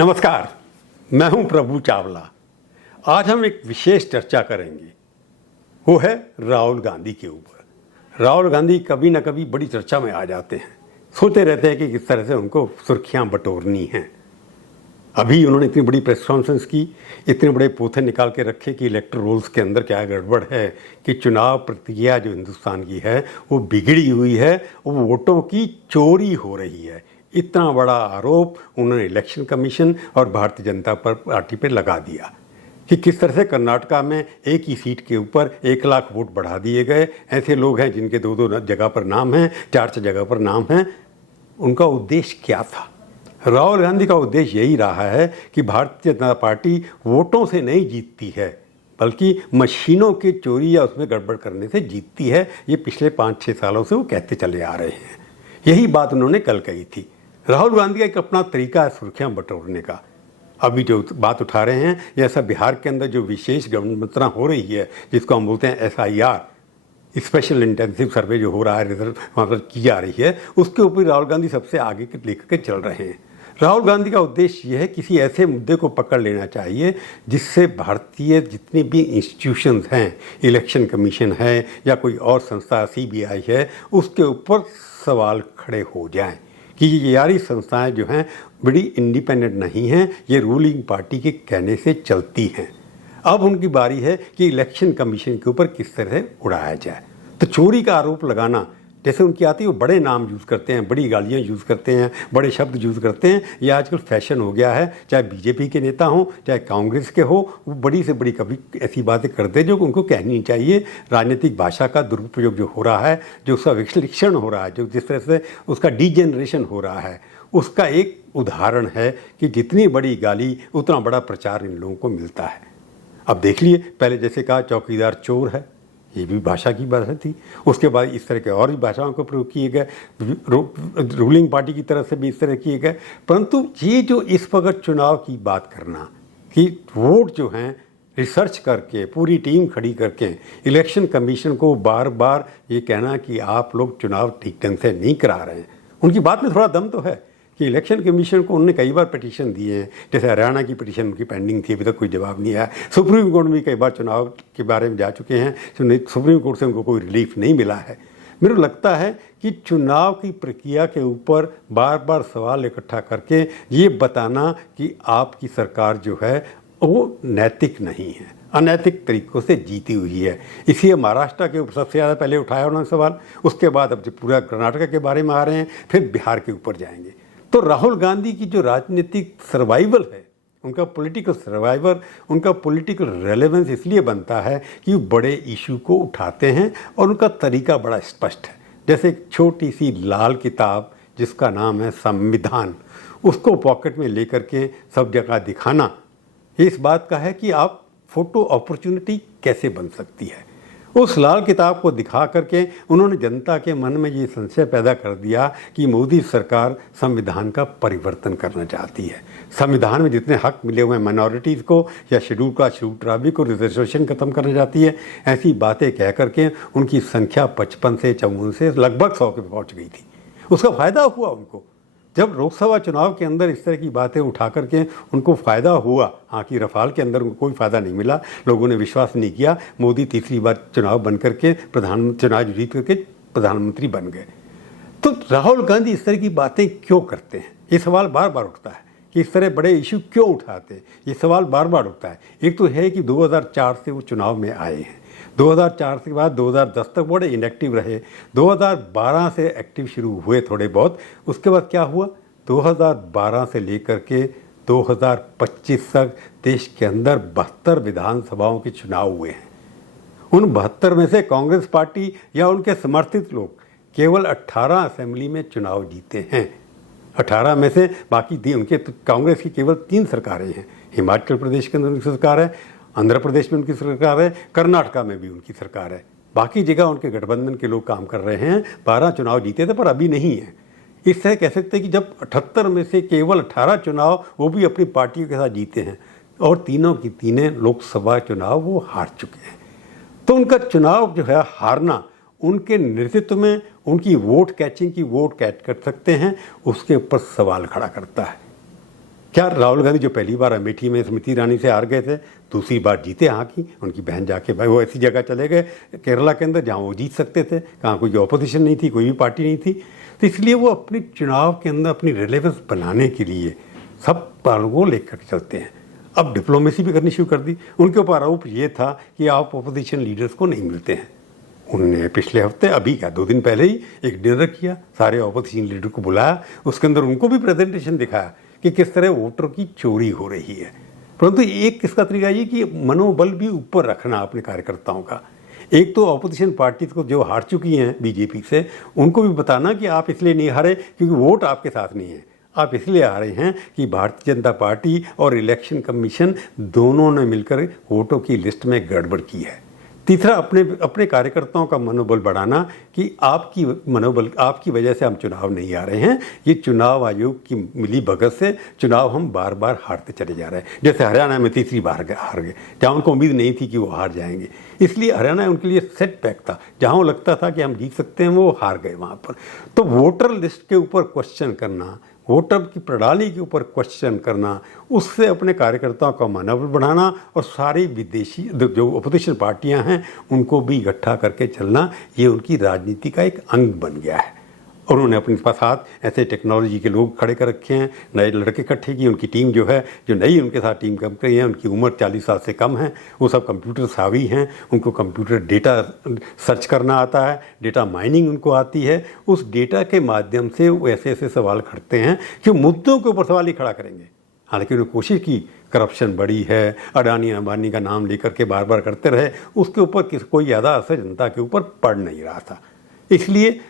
नमस्कार, मैं हूं प्रभु चावला। आज हम एक विशेष चर्चा करेंगे, वो है राहुल गांधी के ऊपर। राहुल गांधी कभी ना कभी बड़ी चर्चा में आ जाते हैं, सोचते रहते हैं कि किस तरह से उनको सुर्खियां बटोरनी हैं। अभी उन्होंने इतनी बड़ी प्रेस कॉन्फ्रेंस की, इतने बड़े पोथे निकाल के रखे कि इलेक्टोरल रोल्स के अंदर क्या गड़बड़ है, कि चुनाव प्रक्रिया जो हिंदुस्तान की है वो बिगड़ी हुई है, वो वोटों की चोरी हो रही है। इतना बड़ा आरोप उन्होंने इलेक्शन कमीशन और भारतीय जनता पार्टी पर लगा दिया कि किस तरह से कर्नाटका में एक ही सीट के ऊपर 1 लाख वोट बढ़ा दिए गए। ऐसे लोग हैं जिनके 2-2 जगह पर नाम हैं, 4-4 जगह पर नाम हैं। उनका उद्देश्य क्या था? राहुल गांधी का उद्देश्य यही रहा है कि भारतीय जनता पार्टी वोटों से नहीं जीतती है, बल्कि मशीनों के चोरी या उसमें गड़बड़ करने से जीतती है। ये पिछले 5-6 सालों से वो कहते चले आ रहे हैं। यही बात उन्होंने कल कही थी। राहुल गांधी का एक अपना तरीका है सुर्खियां बटोरने का। अभी जो बात उठा रहे हैं, ये ऐसा बिहार के अंदर जो विशेष गणना हो रही है, जिसको हम बोलते हैं SIR, स्पेशल इंटेंसिव सर्वे जो हो रहा है, रिजल्ट वहाँ पर की जा रही है, उसके ऊपर राहुल गांधी सबसे आगे लेकर के चल रहे हैं। राहुल गांधी का उद्देश्य यह है किसी ऐसे मुद्दे को पकड़ लेना चाहिए जिससे भारतीय जितने भी इंस्टीट्यूशंस हैं, इलेक्शन कमीशन है या कोई और संस्था CBI है, उसके ऊपर सवाल खड़े हो जाएं कि ये यारी संस्थाएं जो हैं बड़ी इंडिपेंडेंट नहीं हैं, ये रूलिंग पार्टी के कहने से चलती हैं। अब उनकी बारी है कि इलेक्शन कमीशन के ऊपर किस तरह से उड़ाया जाए। तो चोरी का आरोप लगाना जैसे उनकी आती है, वो बड़े नाम यूज़ करते हैं, बड़ी गालियाँ यूज़ करते हैं, बड़े शब्द यूज़ करते हैं। ये आजकल फैशन हो गया है। चाहे BJP के नेता हों, चाहे कांग्रेस के हो, वो बड़ी से बड़ी कभी ऐसी बातें करते जो उनको कहनी चाहिए। राजनीतिक भाषा का दुरुपयोग जो हो रहा है, जो उसका विश्लेषण हो रहा है, जो जिस तरह से उसका डीजेनरेशन हो रहा है, उसका एक उदाहरण है कि जितनी बड़ी गाली उतना बड़ा प्रचार इन लोगों को मिलता है। अब देख लिए, पहले जैसे कहा चौकीदार चोर है, ये भी भाषा की भाषा थी। उसके बाद इस तरह के और भी भाषाओं को प्रयोग किए गए, रूलिंग पार्टी की तरफ से भी इस तरह किए गए। परंतु ये जो इस वक्त चुनाव की बात करना कि वोट जो हैं रिसर्च करके, पूरी टीम खड़ी करके इलेक्शन कमीशन को बार बार ये कहना कि आप लोग चुनाव ठीक ढंग से नहीं करा रहे हैं, उनकी बात में थोड़ा दम तो है कि इलेक्शन कमीशन को उन्होंने कई बार पिटीशन दिए हैं। जैसे हरियाणा की पिटीशन उनकी पेंडिंग थी, अभी तक कोई जवाब नहीं आया। सुप्रीम कोर्ट में कई बार चुनाव के बारे में जा चुके हैं, सुप्रीम कोर्ट से उनको कोई रिलीफ नहीं मिला है। मेरे को लगता है कि चुनाव की प्रक्रिया के ऊपर बार बार सवाल इकट्ठा करके ये बताना कि आपकी सरकार जो है वो नैतिक नहीं है, अनैतिक तरीक़ों से जीती हुई है। इसलिए महाराष्ट्र के ऊपर सबसे ज़्यादा पहले उठाया उन्होंने सवाल, उसके बाद अब जो पूरा कर्नाटक के बारे में आ रहे हैं, फिर बिहार के ऊपर जाएंगे। तो राहुल गांधी की जो राजनीतिक सर्वाइवल है, उनका पॉलिटिकल सर्वाइवर, उनका पॉलिटिकल रेलेवेंस इसलिए बनता है कि वो बड़े इशू को उठाते हैं और उनका तरीका बड़ा स्पष्ट है। जैसे एक छोटी सी लाल किताब जिसका नाम है संविधान, उसको पॉकेट में लेकर के सब जगह दिखाना इस बात का है कि आप फोटो अपॉर्चुनिटी कैसे बन सकती है। उस लाल किताब को दिखा करके उन्होंने जनता के मन में ये संशय पैदा कर दिया कि मोदी सरकार संविधान का परिवर्तन करना चाहती है। संविधान में जितने हक मिले हुए हैं माइनॉरिटीज़ को या शेड्यूल कास्ट, शेड्यूल ट्राइब को रिजर्वेशन खत्म करना चाहती है। ऐसी बातें कह करके उनकी संख्या 55 से 54 से लगभग 100 पे पहुँच गई थी। उसका फ़ायदा हुआ उनको। जब लोकसभा चुनाव के अंदर इस तरह की बातें उठा करके उनको फ़ायदा हुआ, हाँ कि रफाल के अंदर उनको कोई फ़ायदा नहीं मिला, लोगों ने विश्वास नहीं किया, मोदी तीसरी बार चुनाव बन करके चुनाव जीत करके प्रधानमंत्री बन गए। तो राहुल गांधी इस तरह की बातें क्यों करते हैं, ये सवाल बार बार उठता है कि इस तरह बड़े इशू क्यों उठाते हैं, ये सवाल बार बार उठता है। एक तो है कि 2004 से वो चुनाव में आए हैं, 2004 के बाद 2010 तक बड़े इनएक्टिव रहे, 2012 से एक्टिव शुरू हुए थोड़े बहुत। उसके बाद क्या हुआ, 2012 से लेकर के 2025 तक देश के अंदर 72 विधानसभाओं के चुनाव हुए हैं। उन 72 में से कांग्रेस पार्टी या उनके समर्थित लोग केवल 18 असेंबली में चुनाव जीते हैं। 18 में से बाकी उनके कांग्रेस की केवल 3 सरकारें हैं। हिमाचल प्रदेश के अंदर उनकी सरकार है, आंध्र प्रदेश में उनकी सरकार है, कर्नाटका में भी उनकी सरकार है। बाकी जगह उनके गठबंधन के लोग काम कर रहे हैं। 12 चुनाव जीते थे पर अभी नहीं है। इस तरह कह सकते हैं कि जब 78 में से केवल 18 चुनाव वो भी अपनी पार्टियों के साथ जीते हैं और तीनों की तीनों लोकसभा चुनाव वो हार चुके हैं। तो उनका चुनाव जो है हारना उनके नेतृत्व में उनकी वोट कैचिंग की वोट कैच कर सकते हैं, उसके ऊपर सवाल खड़ा करता है। क्या राहुल गांधी जो पहली बार अमेठी में स्मृति ईरानी से हार गए थे, दूसरी बार जीते यहाँ की, उनकी बहन जाके भाई वो ऐसी जगह चले गए केरला के अंदर जहाँ वो जीत सकते थे, कहाँ कोई ऑपोजिशन नहीं थी, कोई भी पार्टी नहीं थी। तो इसलिए वो अपनी चुनाव के अंदर अपनी रिलेवेंस बनाने के लिए सब पार्टियों को लेकर चलते हैं। अब डिप्लोमेसी भी करनी शुरू कर दी। उनके ऊपर आरोप ये था कि आप ऑपोजिशन लीडर्स को नहीं मिलते हैं। उन्होंने पिछले हफ्ते, अभी क्या 2 दिन पहले ही एक डिनर किया, सारे ऑपोजिशन लीडर को बुलाया, उसके अंदर उनको भी प्रेजेंटेशन दिखाया कि किस तरह वोटर की चोरी हो रही है। परंतु एक किसका तरीका ये कि मनोबल भी ऊपर रखना अपने कार्यकर्ताओं का। एक तो ऑपोजिशन पार्टी को जो हार चुकी हैं बीजेपी से, उनको भी बताना कि आप इसलिए नहीं हारे क्योंकि वोट आपके साथ नहीं है, आप इसलिए आ रहे हैं कि भारतीय जनता पार्टी और इलेक्शन कमीशन दोनों ने मिलकर वोटों की लिस्ट में गड़बड़ की है। तीसरा, अपने कार्यकर्ताओं का मनोबल बढ़ाना कि आपकी वजह से हम चुनाव नहीं आ रहे हैं, ये चुनाव आयोग की मिली भगत से चुनाव हम बार बार हारते चले जा रहे हैं। जैसे हरियाणा में तीसरी बार हार गए, जहाँ उनको उम्मीद नहीं थी कि वो हार जाएंगे, इसलिए हरियाणा उनके लिए सेटबैक था। जहाँ वो लगता था कि हम जीत सकते हैं, वो हार गए वहाँ पर। तो वोटर लिस्ट के ऊपर क्वेश्चन करना, वोटर की प्रणाली के ऊपर क्वेश्चन करना, उससे अपने कार्यकर्ताओं का मनोबल बढ़ाना और सारी विदेशी जो अपोजिशन पार्टियां हैं उनको भी इकट्ठा करके चलना, ये उनकी राजनीति का एक अंग बन गया है। उन्होंने अपने पास साथ ऐसे टेक्नोलॉजी के लोग खड़े कर रखे हैं, नए लड़के इकट्ठे किए। उनकी टीम जो है, जो नई उनके साथ टीम काम कर रही है, उनकी उम्र 40 साल से कम है, वो सब कंप्यूटर सावी हैं, उनको कंप्यूटर डेटा सर्च करना आता है, डेटा माइनिंग उनको आती है। उस डेटा के माध्यम से वो ऐसे ऐसे सवाल करते हैं कि मुद्दों के ऊपर सवाल ही खड़ा करेंगे। हालांकि उन्होंने कोशिश की, करप्शन बड़ी है, अडानी अंबानी का नाम लेकर के बार बार करते रहे, उसके ऊपर कोई ज़्यादा असर जनता के ऊपर पड़ नहीं रहा था। इसलिए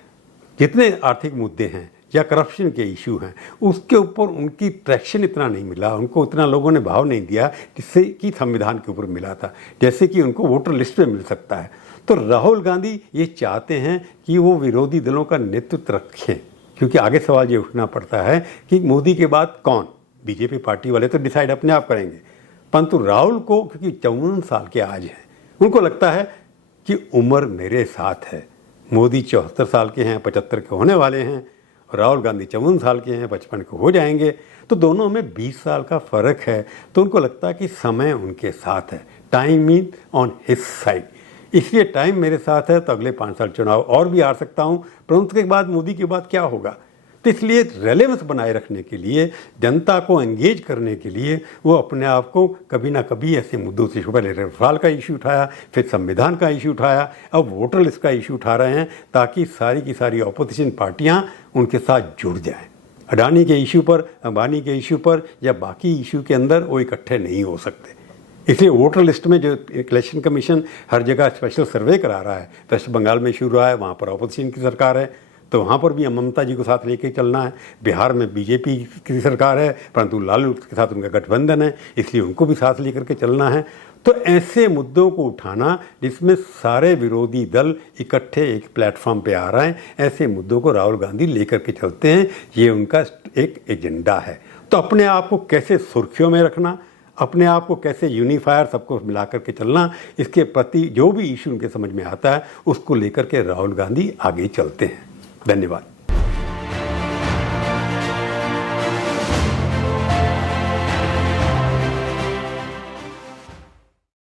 जितने आर्थिक मुद्दे हैं या करप्शन के इशू हैं, उसके ऊपर उनकी ट्रैक्शन इतना नहीं मिला, उनको इतना लोगों ने भाव नहीं दिया जिससे कि संविधान के ऊपर मिला था, जैसे कि उनको वोटर लिस्ट पे मिल सकता है। तो राहुल गांधी ये चाहते हैं कि वो विरोधी दलों का नेतृत्व रखें, क्योंकि आगे सवाल ये उठना पड़ता है कि मोदी के बाद कौन। बीजेपी पार्टी वाले तो डिसाइड अपने आप करेंगे, परंतु राहुल को, क्योंकि 54 साल के आज हैं, उनको लगता है कि उम्र मेरे साथ है। मोदी 74 साल के हैं, 75 के होने वाले हैं, और राहुल गांधी 54 साल के हैं, 55 के हो जाएंगे। तो दोनों में 20 साल का फ़र्क है। तो उनको लगता है कि समय उनके साथ है, time is on his side. इसलिए टाइम मेरे साथ है, तो अगले 5 साल चुनाव और भी हार सकता हूँ, परंतु उसके बाद मोदी के बाद क्या होगा। तो इसलिए रेलेवेंस बनाए रखने के लिए, जनता को एंगेज करने के लिए वो अपने आप को कभी ना कभी ऐसे मुद्दों से, पहले रफाल का इशू उठाया, फिर संविधान का इशू उठाया, अब वोटर लिस्ट का इशू उठा रहे हैं, ताकि सारी की सारी ऑपोजिशन पार्टियां उनके साथ जुड़ जाएं। अडानी के इशू पर, अंबानी के इशू पर या बाकी इशू के अंदर वो इकट्ठे नहीं हो सकते। इसलिए वोटर लिस्ट में जो इलेक्शन कमीशन हर जगह स्पेशल सर्वे करा रहा है, वेस्ट बंगाल में शुरू रहा है, वहाँ पर ऑपोजिशन की सरकार है, तो वहाँ पर भी ममता जी को साथ लेके चलना है। बिहार में बीजेपी की सरकार है, परंतु लालू के साथ उनका गठबंधन है, इसलिए उनको भी साथ लेकर के चलना है। तो ऐसे मुद्दों को उठाना जिसमें सारे विरोधी दल इकट्ठे एक प्लेटफॉर्म पे आ रहे हैं, ऐसे मुद्दों को राहुल गांधी लेकर के चलते हैं, ये उनका एक एजेंडा है। तो अपने आप को कैसे सुर्खियों में रखना, अपने आप को कैसे यूनिफायर सबको मिला करके चलना, इसके प्रति जो भी इशू उनके समझ में आता है उसको लेकर के राहुल गांधी आगे चलते हैं। धन्यवाद।